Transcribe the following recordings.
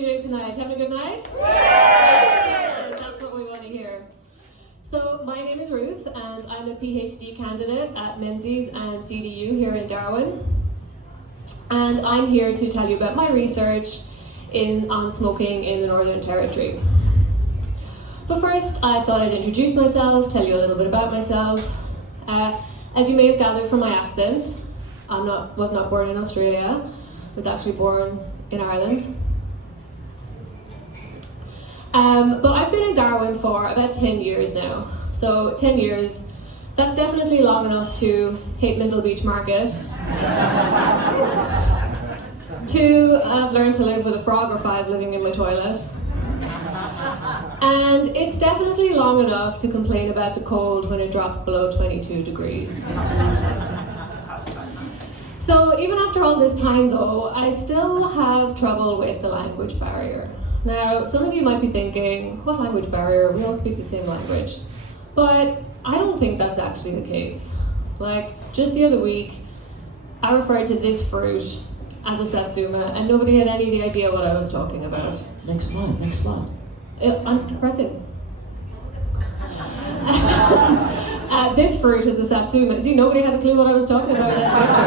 you doing tonight? Having a good night? Yeah. That's what we want to hear. So my name is Ruth and I'm a PhD candidate at Menzies and CDU here in Darwin. And I'm here to tell you about my research on smoking in the Northern Territory. But first, I thought I'd introduce myself, tell you a little bit about myself. As you may have gathered from my accent, was not born in Australia. I was actually born in Ireland. But I've been in Darwin for about 10 years now. So 10 years, that's definitely long enough to hate Middle Beach Market, to have learned to live with a frog or five living in my toilet. And it's definitely long enough to complain about the cold when it drops below 22 degrees. So even after all this time though, I still have trouble with the language barrier. Now, some of you might be thinking, what language barrier? We all speak the same language. But I don't think that's actually the case. Like, just the other week, I referred to this fruit as a satsuma, and nobody had any idea what I was talking about. Next slide. I'm pressing. This fruit is a satsuma. See, nobody had a clue what I was talking about in that picture.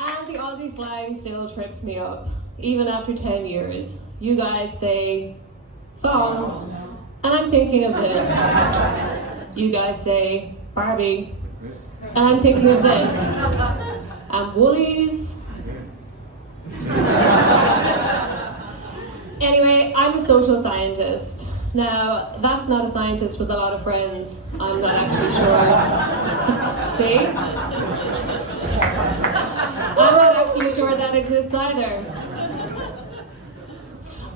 And the Aussie slang still trips me up. Even after 10 years. You guys say phone, and I'm thinking of this. You guys say Barbie, and I'm thinking of this. Woolies. Anyway, I'm a social scientist. Now, that's not a scientist with a lot of friends. I'm not actually sure. See? I'm not actually sure that exists either.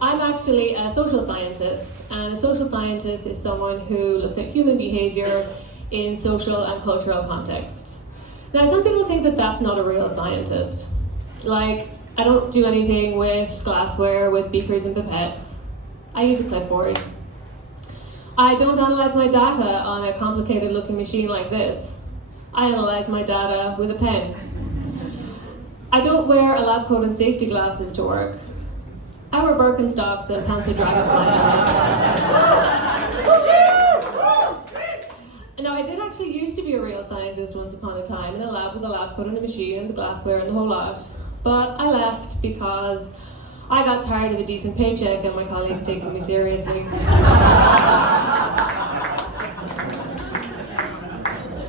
I'm actually a social scientist, and a social scientist is someone who looks at human behavior in social and cultural contexts. Now, some people think that that's not a real scientist. Like, I don't do anything with glassware, with beakers and pipettes. I use a clipboard. I don't analyze my data on a complicated looking machine like this. I analyze my data with a pen. I don't wear a lab coat and safety glasses to work. I wear Birkenstocks and pants with dragonflies on them. Now, I did actually used to be a real scientist once upon a time in a lab with a lab coat and a machine and the glassware and the whole lot. But I left because I got tired of a decent paycheck and my colleagues taking me seriously.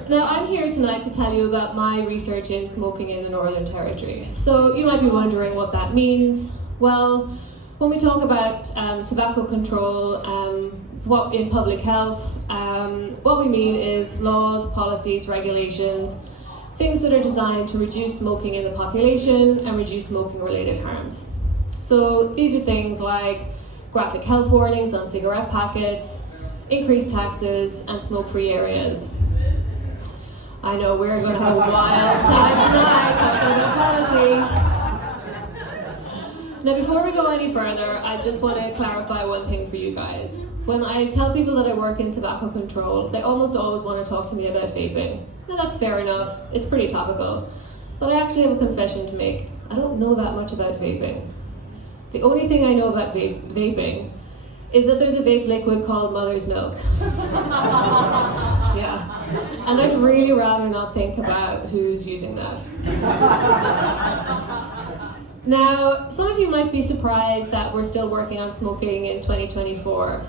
Now, I'm here tonight to tell you about my research in smoking in the Northern Territory. So you might be wondering what that means. Well, when we talk about tobacco control what in public health, what we mean is laws, policies, regulations, things that are designed to reduce smoking in the population and reduce smoking-related harms. So these are things like graphic health warnings on cigarette packets, increased taxes, and smoke-free areas. I know we're going to have a wild time tonight talking about policy. Now, before we go any further, I just want to clarify one thing for you guys. When I tell people that I work in tobacco control, they almost always want to talk to me about vaping. Now, that's fair enough. It's pretty topical. But I actually have a confession to make. I don't know that much about vaping. The only thing I know about vaping is that there's a vape liquid called mother's milk. Yeah. And I'd really rather not think about who's using that. Now, some of you might be surprised that we're still working on smoking in 2024,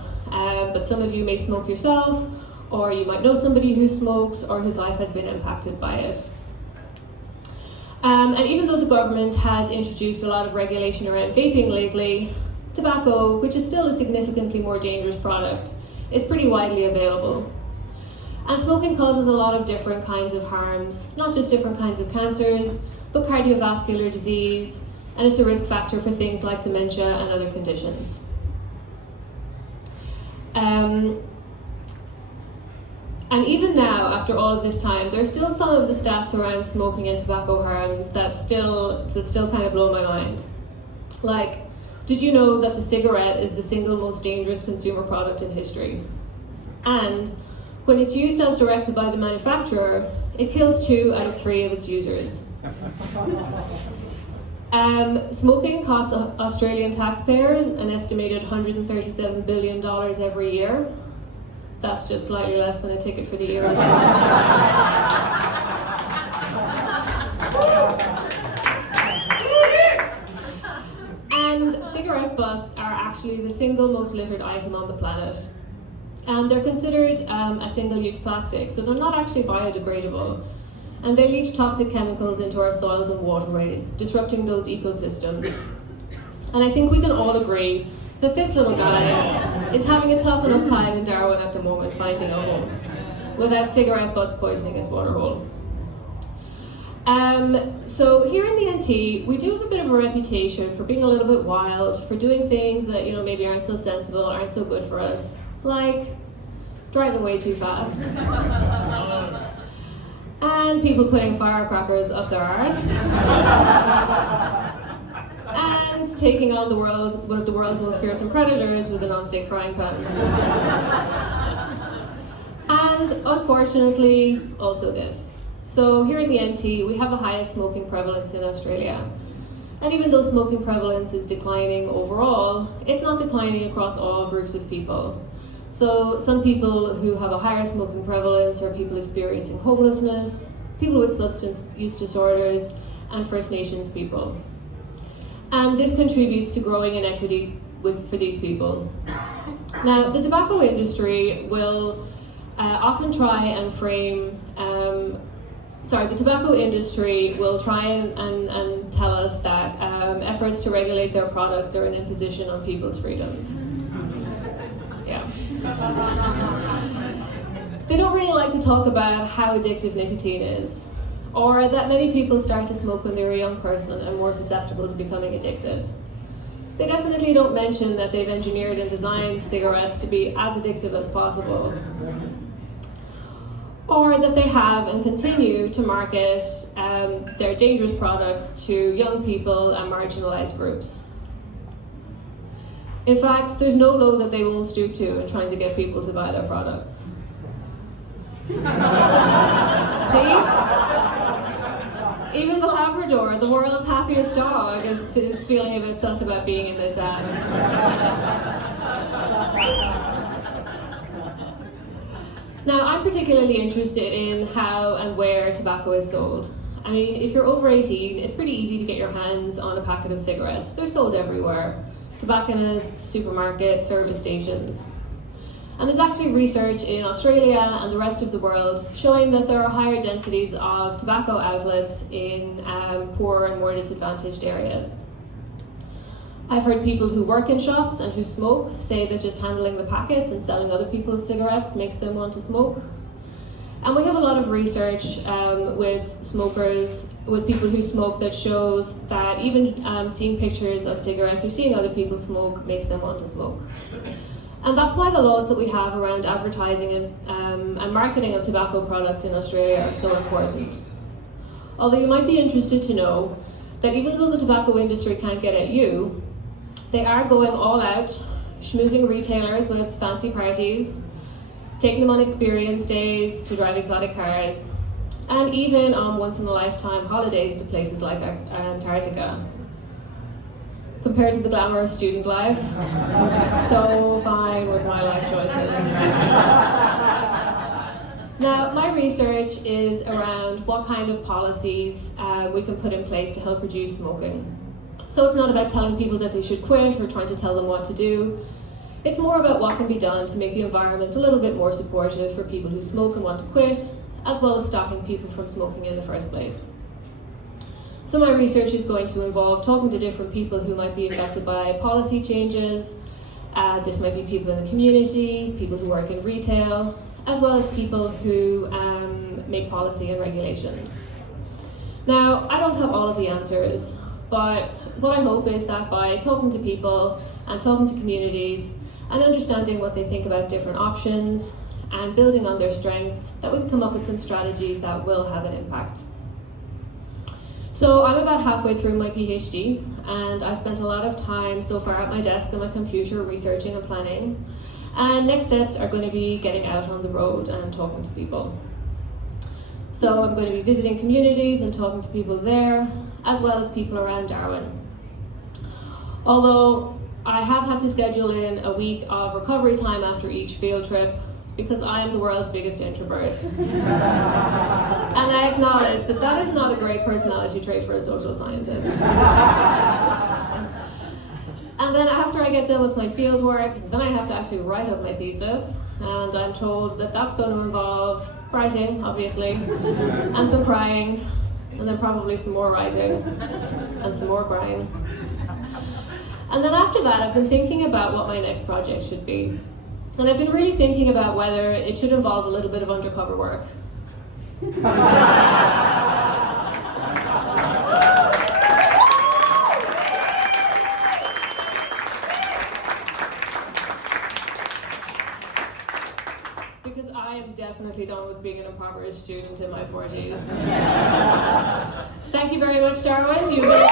but some of you may smoke yourself, or you might know somebody who smokes or whose life has been impacted by it. And even though the government has introduced a lot of regulation around vaping lately, tobacco, which is still a significantly more dangerous product, is pretty widely available. And smoking causes a lot of different kinds of harms, not just different kinds of cancers, but cardiovascular disease, and it's a risk factor for things like dementia and other conditions. And even now, after all of this time, there's still some of the stats around smoking and tobacco harms that still kind of blow my mind. Like, did you know that the cigarette is the single most dangerous consumer product in history? And when it's used as directed by the manufacturer, It kills 2 out of 3 of its users. Smoking costs Australian taxpayers an estimated $137 billion every year. That's just slightly less than a ticket for the Euros. And cigarette butts are actually the single most littered item on the planet. And they're considered a single-use plastic, so they're not actually biodegradable. And they leach toxic chemicals into our soils and waterways, disrupting those ecosystems. And I think we can all agree that this little guy is having a tough enough time in Darwin at the moment finding a home, without cigarette butts poisoning his waterhole. So here in the NT, we do have a bit of a reputation for being a little bit wild, for doing things that maybe aren't so sensible, aren't so good for us, like driving way too fast. And people putting firecrackers up their arse. And taking on one of the world's most fearsome predators with a non-stick frying pan. And unfortunately, also this. So here in the NT, we have the highest smoking prevalence in Australia. And even though smoking prevalence is declining overall, it's not declining across all groups of people. So some people who have a higher smoking prevalence are people experiencing homelessness, people with substance use disorders, and First Nations people. And this contributes to growing inequities for these people. Now, the tobacco industry will often try and frame, the tobacco industry will try and tell us that efforts to regulate their products are an imposition on people's freedoms. Yeah. They don't really like to talk about how addictive nicotine is, or that many people start to smoke when they're a young person and more susceptible to becoming addicted. They definitely don't mention that they've engineered and designed cigarettes to be as addictive as possible, or that they have and continue to market their dangerous products to young people and marginalized groups. In fact, there's no law that they won't stoop to in trying to get people to buy their products. See? Even the Labrador, the world's happiest dog, is feeling a bit sus about being in this ad. Now, I'm particularly interested in how and where tobacco is sold. I mean, if you're over 18, it's pretty easy to get your hands on a packet of cigarettes. They're sold everywhere. Tobacconists, supermarkets, service stations. And there's actually research in Australia and the rest of the world showing that there are higher densities of tobacco outlets in poorer and more disadvantaged areas. I've heard people who work in shops and who smoke say that just handling the packets and selling other people's cigarettes makes them want to smoke. And we have a lot of research with smokers, with people who smoke, that shows that even seeing pictures of cigarettes or seeing other people smoke makes them want to smoke. And that's why the laws that we have around advertising and marketing of tobacco products in Australia are so important. Although you might be interested to know that even though the tobacco industry can't get at you, they are going all out, schmoozing retailers with fancy parties, taking them on experience days to drive exotic cars, and even on once-in-a-lifetime holidays to places like Antarctica. Compared to the glamour of student life, I'm so fine with my life choices. Now, my research is around what kind of policies we can put in place to help reduce smoking. So it's not about telling people that they should quit or trying to tell them what to do. It's more about what can be done to make the environment a little bit more supportive for people who smoke and want to quit, as well as stopping people from smoking in the first place. So my research is going to involve talking to different people who might be affected by policy changes. This might be people in the community, people who work in retail, as well as people who make policy and regulations. Now, I don't have all of the answers, but what I hope is that by talking to people and talking to communities and understanding what they think about different options and building on their strengths, that we can come up with some strategies that will have an impact. So I'm about halfway through my PhD, and I've spent a lot of time so far at my desk on my computer researching and planning. And next steps are going to be getting out on the road and talking to people. So I'm going to be visiting communities and talking to people there, as well as people around Darwin. Although I have had to schedule in a week of recovery time after each field trip, because I am the world's biggest introvert. And I acknowledge that that is not a great personality trait for a social scientist. And then after I get done with my field work, then I have to actually write up my thesis, and I'm told that that's going to involve writing, obviously, and some crying, and then probably some more writing, and some more crying. And then after that, I've been thinking about what my next project should be. And I've been really thinking about whether it should involve a little bit of undercover work. Because I am definitely done with being an impoverished student in my 40s. Thank you very much, Darwin. You've been